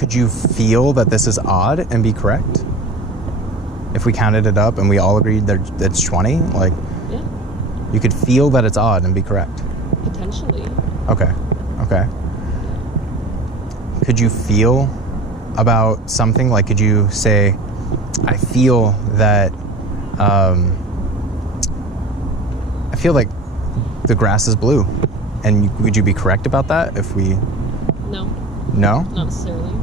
could you feel that this is odd and be correct? If we counted it up and we all agreed that it's 20, like, yeah, you could feel that it's odd and be correct. Potentially. Okay. Could you feel about something? Like, could you say, I feel that, I feel like the grass is blue. And would you be correct about that if we... No. No? Not necessarily.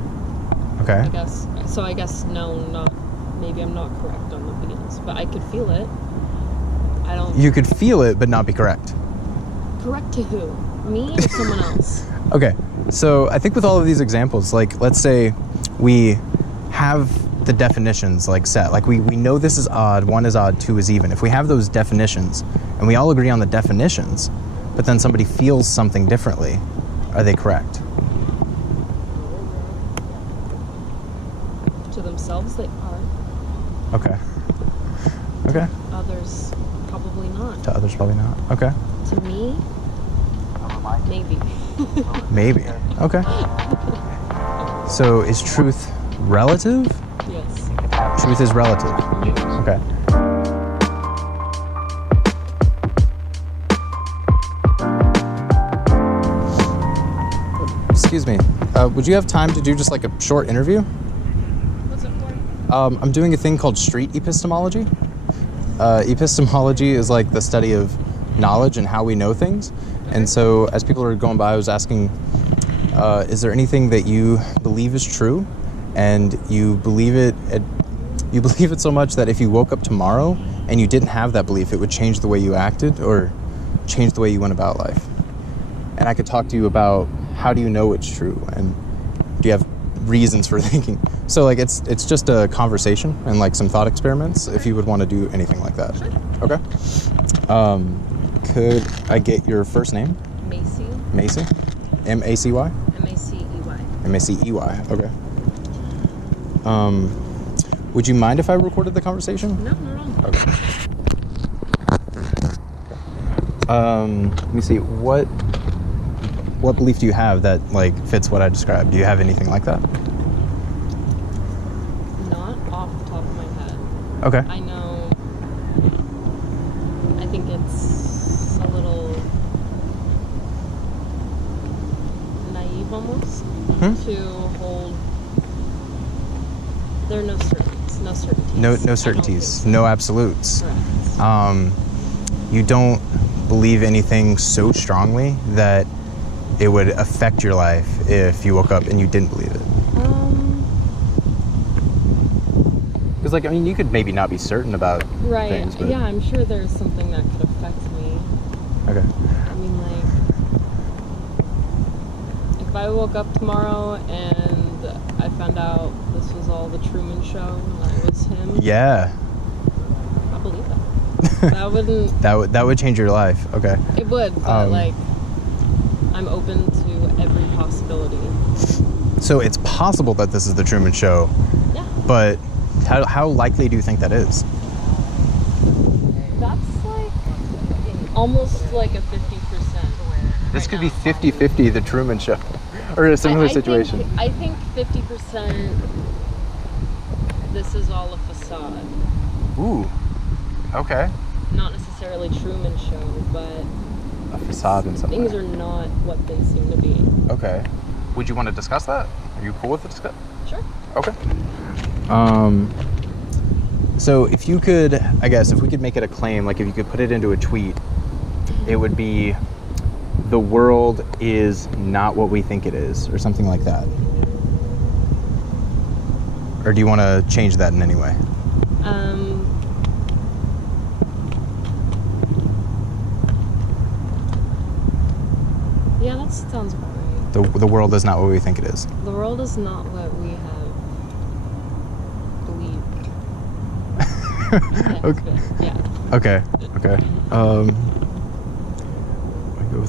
Okay. I guess no, not... Maybe I'm not correct on the feelings, but I could feel it. I don't... You could feel it, but not be correct. Correct to who? Me or someone else? Okay. So I think with all of these examples, like, let's say we have the definitions, like, set. Like, we know this is odd, 1 is odd, 2 is even. If we have those definitions, and we all agree on the definitions, but then somebody feels something differently, are they correct? To themselves, they are. Okay. Others, probably not. To others, probably not. Okay. To me, maybe. Maybe. Okay. So is truth relative? Yes. Truth is relative. Okay. Excuse me. Would you have time to do just like a short interview? What's it for? I'm doing a thing called Street Epistemology. Epistemology is like the study of knowledge and how we know things. And so as people were going by, I was asking, is there anything that you believe is true and you believe it so much that if you woke up tomorrow and you didn't have that belief, it would change the way you acted or change the way you went about life? And I could talk to you about how do you know it's true and do you have reasons for thinking? So like it's just a conversation and like some thought experiments if you would want to do anything like that. Sure. Okay. Could I get your first name? Macey. Macey? M-A-C-Y? M-A-C-E-Y. M-A-C-E-Y. Okay. Would you mind if I recorded the conversation? No, not at all. Okay. Let me see. What belief do you have that like fits what I described? Do you have anything like that? Not off the top of my head. Okay. I know. I think it's a little naive almost to hold. There are no certainties. No certainties. No absolutes. Correct. You don't believe anything so strongly that it would affect your life if you woke up and you didn't believe it? Because, like, I mean, you could maybe not be certain about things, but... Yeah, I'm sure there's something that could affect me. Okay. I mean, like, if I woke up tomorrow and I found out this was all the Truman Show and I was him... Yeah. I believe that. That wouldn't... that would change your life. Okay. It would, but, like... I'm open to every possibility. So it's possible that this is the Truman Show. Yeah. But how likely do you think that is? That's like almost like a 50%. This could be 50-50 the Truman Show. Or a similar situation. I think 50% this is all a facade. Ooh. Okay. Not necessarily Truman Show, but a facade in some things way. are not what they seem to be. Okay. Would you want to discuss that? Are you cool with the discuss? Sure. Okay. So if you could, I guess, if we could make it a claim, like if you could put it into a tweet, it would be, the world is not what we think it is, or something like that. Or do you want to change that in any way? Yeah, that sounds about right. The world is not what we think it is. The world is not what we have believed. Okay. Yeah. Okay.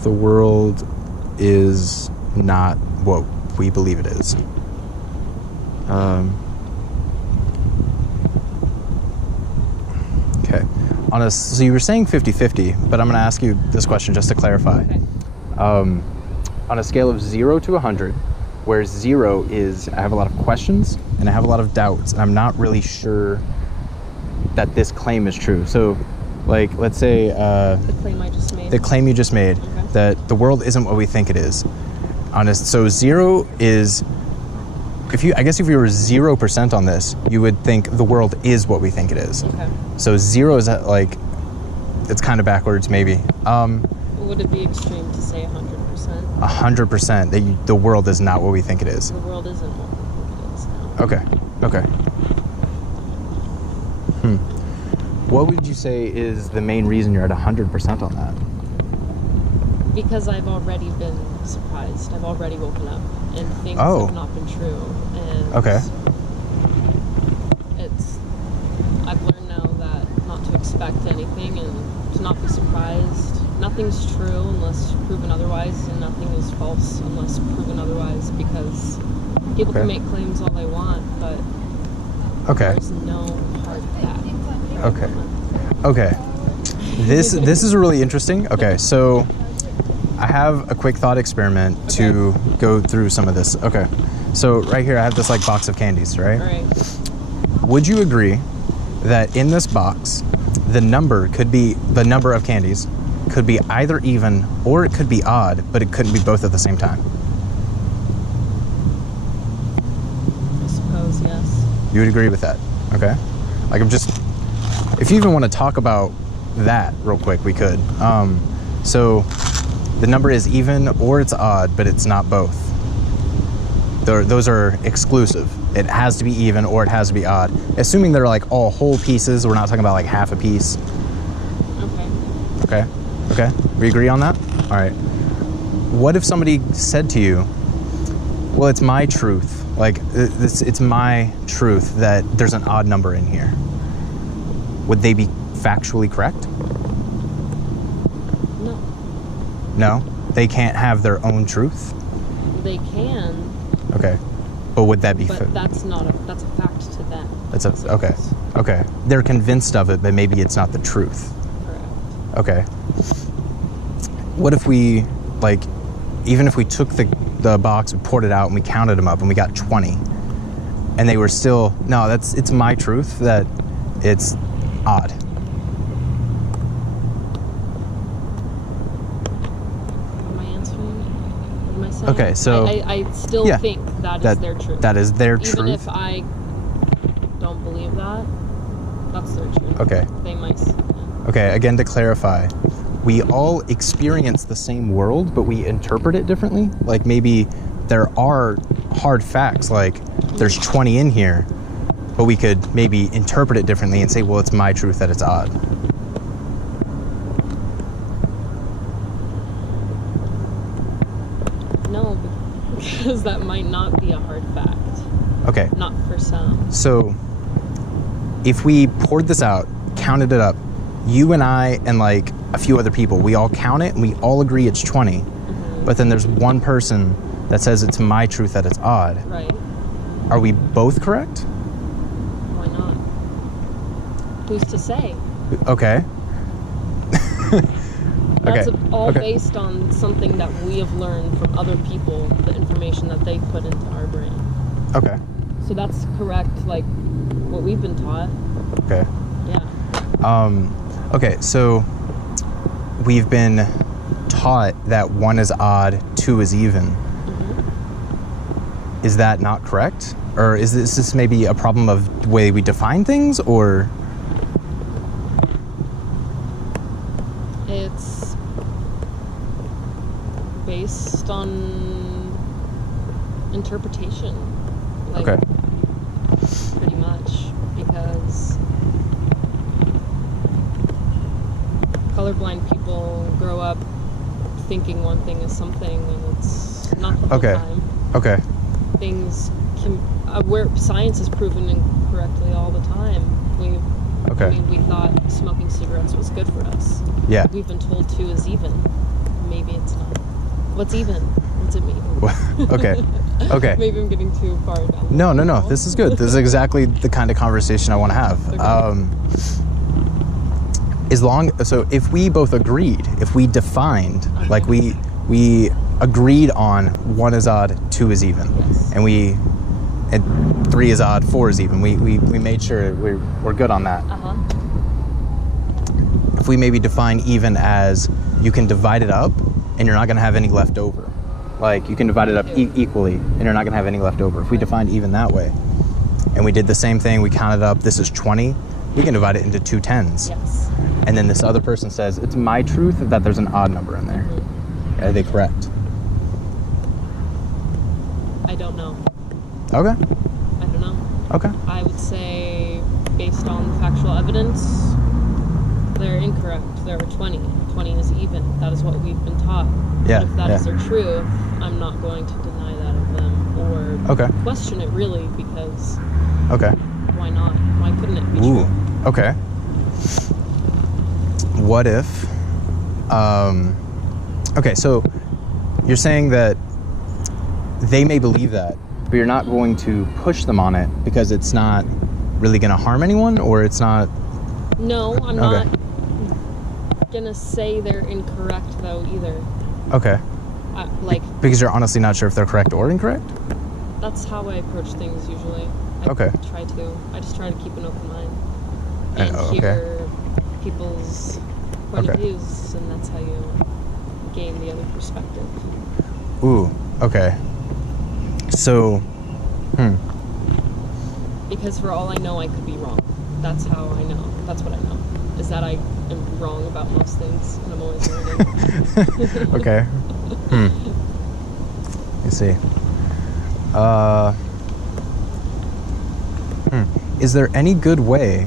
The world is not what we believe it is. Okay. So you were saying 50-50, but I'm going to ask you this question just to clarify. Okay. On a scale of 0 to 100, where 0 is I have a lot of questions and I have a lot of doubts, and I'm not really sure that this claim is true. So, like, let's say The claim I just made. the claim you just made, Okay. that the world isn't what we think it is. Honest. So 0 is, I guess if you were 0% on this, you would think the world is what we think it is. Okay. So 0 is like, it's kind of backwards maybe. Would it be extreme to say 100%? 100% that the world is not what we think it is. The world isn't what we think it is now. Okay. What would you say is the main reason you're at 100% on that? Because I've already been surprised. I've already woken up and things Oh. have not been true. And Okay. I've learned now that not to expect anything and to not be surprised. Nothing's true unless proven otherwise, and nothing is false unless proven otherwise, because people Okay. can make claims all they want, but Okay. there's no hard fact. Okay. This is really interesting. Okay, so I have a quick thought experiment to go through some of this. Okay. So right here I have this like box of candies, right? All right. Would you agree that in this box the number of candies could be either even or it could be odd, but it couldn't be both at the same time? I suppose, yes. You would agree with that? Okay. Like, if you even want to talk about that real quick, we could. So the number is even or it's odd, but it's not both. Those are exclusive. It has to be even or it has to be odd. Assuming they're like all whole pieces, we're not talking about like half a piece. Okay. We agree on that? All right. What if somebody said to you, well, it's my truth. Like, it's my truth that there's an odd number in here. Would they be factually correct? No. No? They can't have their own truth? They can, Okay. But would that be... but that's a fact to them. Okay. They're convinced of it, but maybe it's not the truth. Correct. Okay. What if we, like, even if we took the box, we poured it out, and we counted them up, and we got 20, and they were still, no, it's my truth that it's odd. Am I answering? What am I saying? Okay, so... I still yeah, think that is their truth. That is their Even truth? if I don't believe that, that's their truth. Okay. They might... Okay, again, to clarify, we all experience the same world, but we interpret it differently. Like, maybe there are hard facts, like there's 20 in here, but we could maybe interpret it differently and say, well, it's my truth that it's odd. No, because that might not be a hard fact. Okay. Not for some. So, if we poured this out, counted it up, you and I and like a few other people, we all count it and we all agree it's 20. Mm-hmm. But then there's one person that says it's my truth that it's odd. Right. Are we both correct? Why not? Who's to say? Okay. That's Okay. all Okay. based on something that we have learned from other people, the information that they put into our brain. Okay. So that's correct, like what we've been taught. Okay. Yeah. Okay, so we've been taught that 1 is odd, 2 is even. Mm-hmm. Is that not correct? Or is this maybe a problem of the way we define things, or? It's based on interpretation. Like, Okay. Pretty much, because colorblind people grow up thinking one thing is something, and it's not the whole time. Okay. Things can, where science is proven incorrectly all the time. Okay. We thought smoking cigarettes was good for us. Yeah. We've been told 2 is even. Maybe it's not. What's even? What's it mean? Okay. Okay. Maybe I'm getting too far down. No. This is good. This is exactly the kind of conversation I want to have. Okay. So if we both agreed, if we defined, Okay. like we agreed on 1 is odd, 2 is even. Yes. And 3 is odd, 4 is even. We made sure we're good on that. Uh-huh. If we maybe define even as you can divide it up and you're not going to have any left over. Like you can divide it up equally and you're not going to have any left over. If we defined even that way and we did the same thing, we counted up, this is 20, we can divide it into 2 10s. Yes. And then this other person says, it's my truth that there's an odd number in there. Mm-hmm. Are they correct? I don't know. Okay. I don't know. Okay. I would say, based on the factual evidence, they're incorrect. There are 20. 20 is even. That is what we've been taught. Yeah. But if that is yeah. their truth, I'm not going to deny that of them or Okay. question it really, because Okay. why not? Why couldn't it be Ooh. true? Okay. What if? Okay, so you're saying that they may believe that, but you're not going to push them on it because it's not really going to harm anyone, or it's not. No, I'm Okay. not gonna say they're incorrect though either. Okay. Like, Because you're honestly not sure if they're correct or incorrect? that's how I approach things usually. I Okay. I just try to keep an open mind And- and okay. hear people's point of Okay. views, and that's how you gain the other perspective. Ooh, okay. So, Because for all I know, I could be wrong. That's how I know. That's what I know. Is that I am wrong about most things, and I'm always learning. Okay. You see. Is there any good way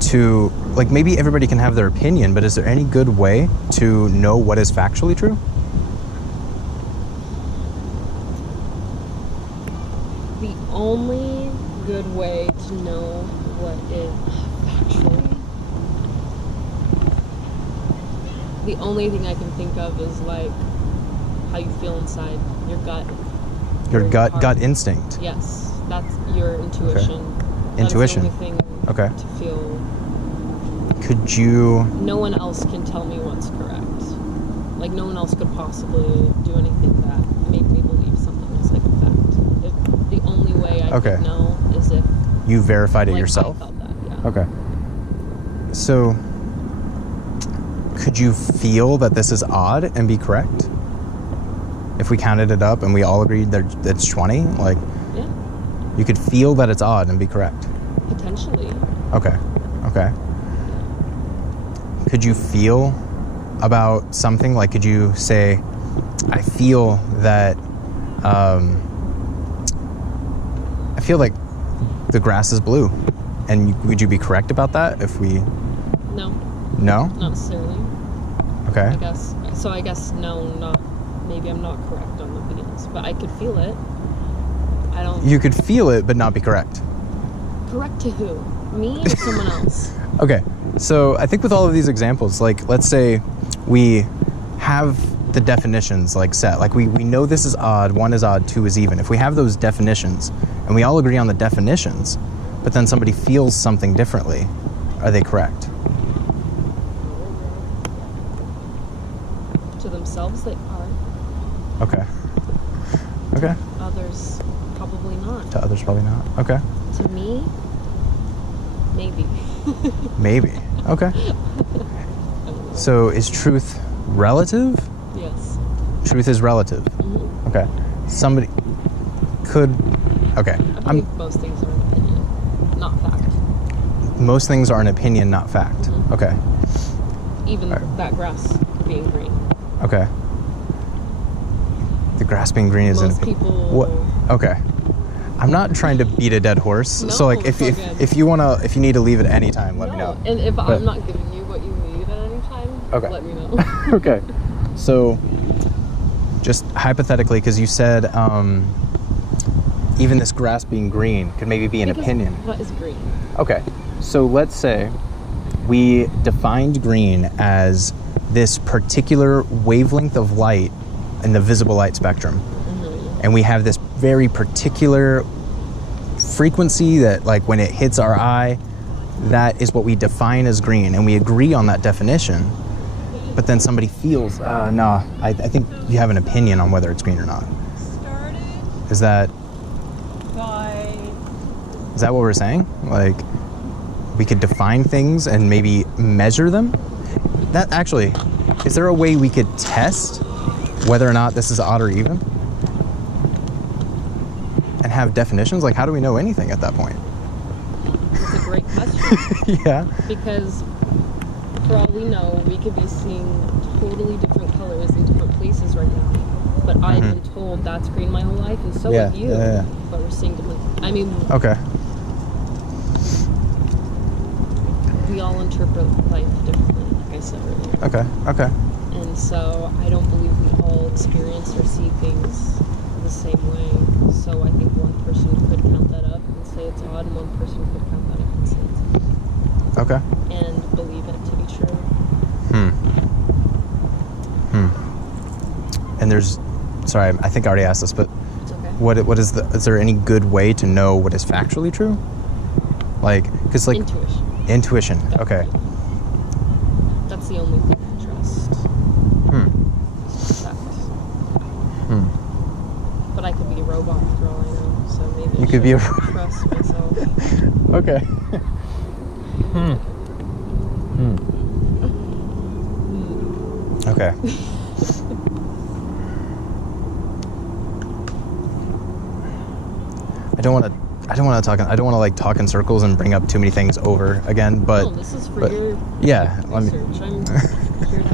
to, like, maybe everybody can have their opinion, but is there any good way to know what is factually true? The only good way to know what is factually, the only thing I can think of is like how you feel inside, your gut. Your heart. gut instinct. Yes, that's your intuition. That Intuition. is the only thing Okay. to feel. Could you? No one else can tell me what's correct. Like no one else could possibly do anything that made me believe something was like a fact. The only way I Okay. could know is if You verified it like, yourself? I felt that, yeah. Okay. So, could you feel that this is odd and be correct? If we counted it up and we all agreed that it's 20, like, Yeah, you could feel that it's odd and be correct. potentially. Okay. Okay. Could you feel about something? Like, could you say, I feel that, I feel like the grass is blue. And would you be correct about that if we... No, No? not necessarily. Okay. I guess. So I guess no, not. Maybe I'm not correct on the opinions, but I could feel it. I don't. You could feel it, but not be correct. Correct to who? Me or someone else? Okay, so I think with all of these examples, like, let's say we have the definitions, like, set. Like, we know this is odd, 1 is odd, 2 is even. If we have those definitions, and we all agree on the definitions, but then somebody feels something differently, are they correct? To themselves, they are. Okay. Okay. Others, probably not. To others, probably not. Okay. To me, maybe. Maybe. Okay. So is truth relative? Yes. Truth is relative. Mm-hmm. Okay. Somebody could... Okay. I believe most things are an opinion, not fact. Most things are an opinion, not fact. Mm-hmm. Okay. Even All right. that grass being green. Okay. The grass being green is Most an people. What? Okay. I'm not trying to beat a dead horse. No, so like it's all good. if you need to leave at any time, let me know. And if But- I'm not giving you what you need at any time, Okay. let me know. Okay. So just hypothetically, because you said even this grass being green could maybe be an Because opinion. What is green? Okay. So let's say we defined green as this particular wavelength of light in the visible light spectrum. Mm-hmm. And we have this very particular frequency that, like, when it hits our eye, that is what we define as green, and we agree on that definition. but then somebody feels, no, I think you have an opinion on whether it's green or not. Is that what we're saying? Like, we could define things and maybe measure them? That actually, is there a way we could test whether or not this is odd or even? And have definitions? Like, how do we know anything at that point? It's a great question. Yeah. Because for all we know, we could be seeing totally different colors in different places right now. But I've been told that's green my whole life, and so have you. Yeah. But we're seeing different. I mean. Okay. We all interpret life differently, like I said earlier. Okay. And so I don't believe we all experience or see things the same way. So I think one person could count that up and say it's odd, and one person could count that up and say it's odd. Okay. And believe it to be true. And there's, sorry, I think I already asked this, but It's okay. what is there any good way to know what is factually true? Like, because like intuition. Okay. That's the only thing I trust. Fact. But I could be a robot for all I know, so maybe You could be a trust myself. Okay. Okay. I don't want to like talk in circles and bring up too many things over again, but No, this is for your yeah, research. I'm here to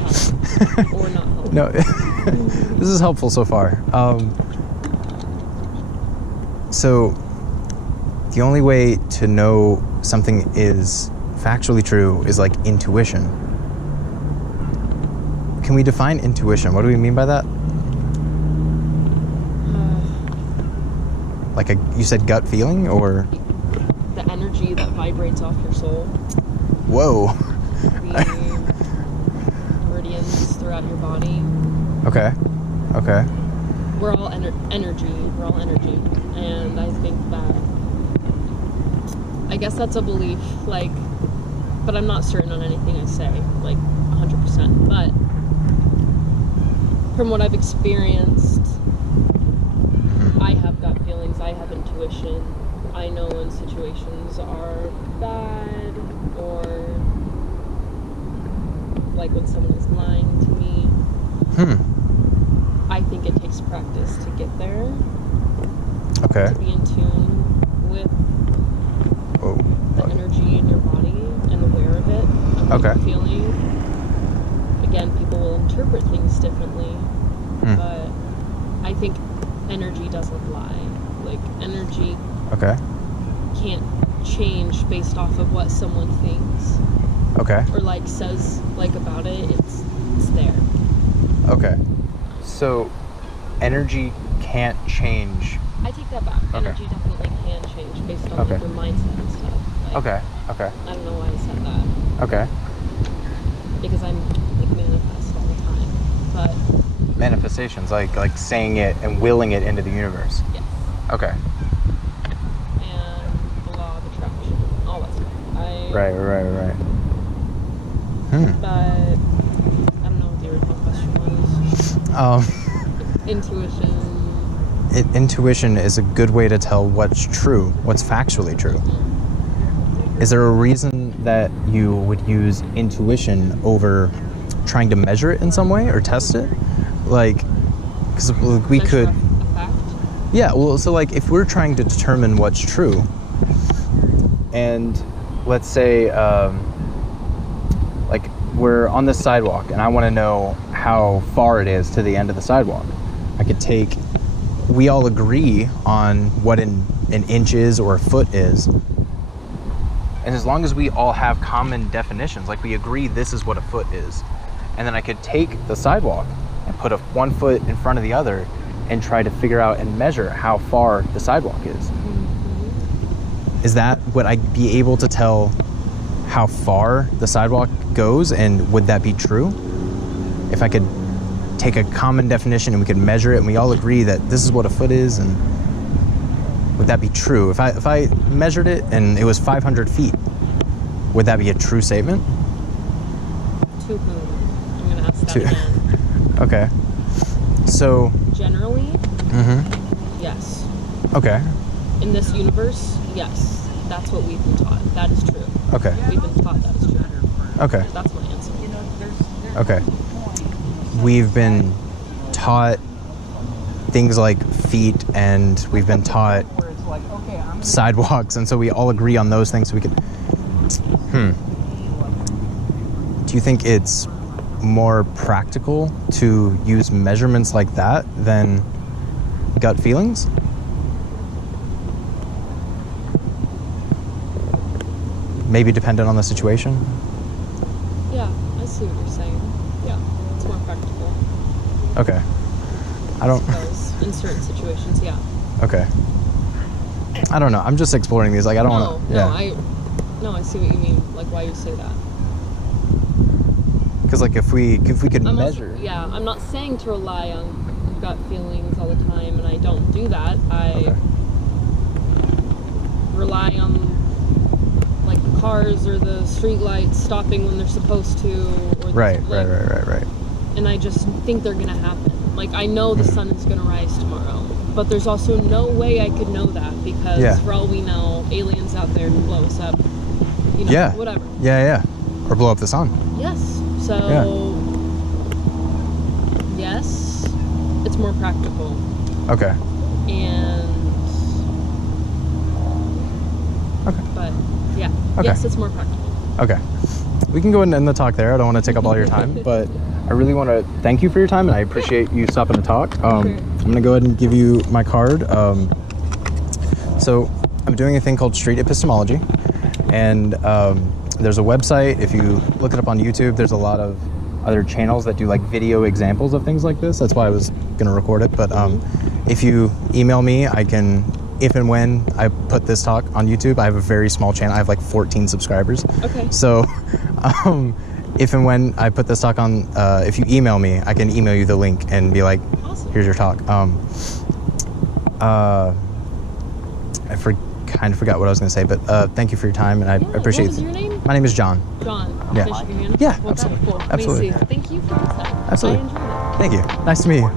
help or not help. No, this is helpful so far. So the only way to know something is factually true is like intuition. Can we define intuition? What do we mean by that? Like you said gut feeling, or? The energy that vibrates off your soul. Whoa. The meridians throughout your body. Okay. We're all energy. We're all energy. And I think that, I guess that's a belief, like, but I'm not certain on anything I say, like 100%. But from what I've experienced, I have gut feelings, I have intuition. I know when situations are bad, or like when someone is lying to me. I think it takes practice to get there. Okay. To be in tune with the energy in your body and aware of it. Of what you're feeling. Again, people will interpret things differently, but I think energy doesn't lie. Like, energy can't change based off of what someone thinks. Okay. Or like says like about it. It's there. Okay. So energy can't change. I take that back. Okay. Energy definitely can change based on like, your mindset and stuff. Like, Okay. I don't know why I said that. Okay. Because I'm like manifest all the time. But Manifestations, like saying it and willing it into the universe. yes. Okay. And the law of attraction, all that stuff. Right. But I don't know what the original question was. Intuition. Intuition is a good way to tell what's true, what's factually true. Is there a reason that you would use intuition over trying to measure it in some way or test it? Like, because we could. A fact? Yeah, well, so like if we're trying to determine what's true, and let's say, like we're on the sidewalk and I want to know how far it is to the end of the sidewalk. I could take, we all agree on what an inch is or a foot is. And as long as we all have common definitions, like we agree this is what a foot is, and then I could take the sidewalk and put one foot in front of the other and try to figure out and measure how far the sidewalk is. Is that, would I be able to tell how far the sidewalk goes, and would that be true? If I could take a common definition and we could measure it and we all agree that this is what a foot is, and would that be true? If I measured it and it was 500 feet, would that be a true statement? To whom? I'm going to ask that again. Okay. So. Generally, Mm-hmm. yes. Okay. In this universe, yes. That's what we've been taught. That is true. Okay. We've been taught that is true. Okay. That's my answer. Okay. We've been taught things like feet, and we've been taught sidewalks, and so we all agree on those things so we can... Do you think it's more practical to use measurements like that than gut feelings? Maybe dependent on the situation? Yeah, I see what you're saying. Yeah, it's more practical. Okay. I don't... suppose, in certain situations, yeah. Okay. I don't know. I'm just exploring these. Like, I don't want to... No, I see what you mean. Like, why you say that. Because, like, if we could measure... Also, yeah, I'm not saying to rely on gut feelings all the time, and I don't do that. I rely on, like, the cars or the street lights stopping when they're supposed to. Or Right. And I just think they're going to happen. Like, I know the sun is going to rise tomorrow. But there's also no way I could know that because for all we know, aliens out there can blow us up. You know, whatever. Yeah. Or blow up the sun. Yes. So, yes, it's more practical. Okay. But, yeah. Yes, it's more practical. Okay. We can go ahead and end the talk there. I don't want to take up all your time, but I really want to thank you for your time, and I appreciate you stopping to talk. I'm going to go ahead and give you my card. So I'm doing a thing called Street Epistemology, and there's a website. If you look it up on YouTube, there's a lot of other channels that do like video examples of things like this. That's why I was going to record it. But if you email me, I can, if and when I put this talk on YouTube, I have a very small channel. I have like 14 subscribers. Okay. So if and when I put this talk on, if you email me, I can email you the link and be like, here's your talk. I kind of forgot what I was going to say, but thank you for your time, and I appreciate it. What was your name? My name is John. John. Yeah. Can I shake your hand? Yeah, Well, absolutely. Cool. Absolutely. Macy, thank you for this. Absolutely. I enjoyed it. Thank you. Nice to meet you.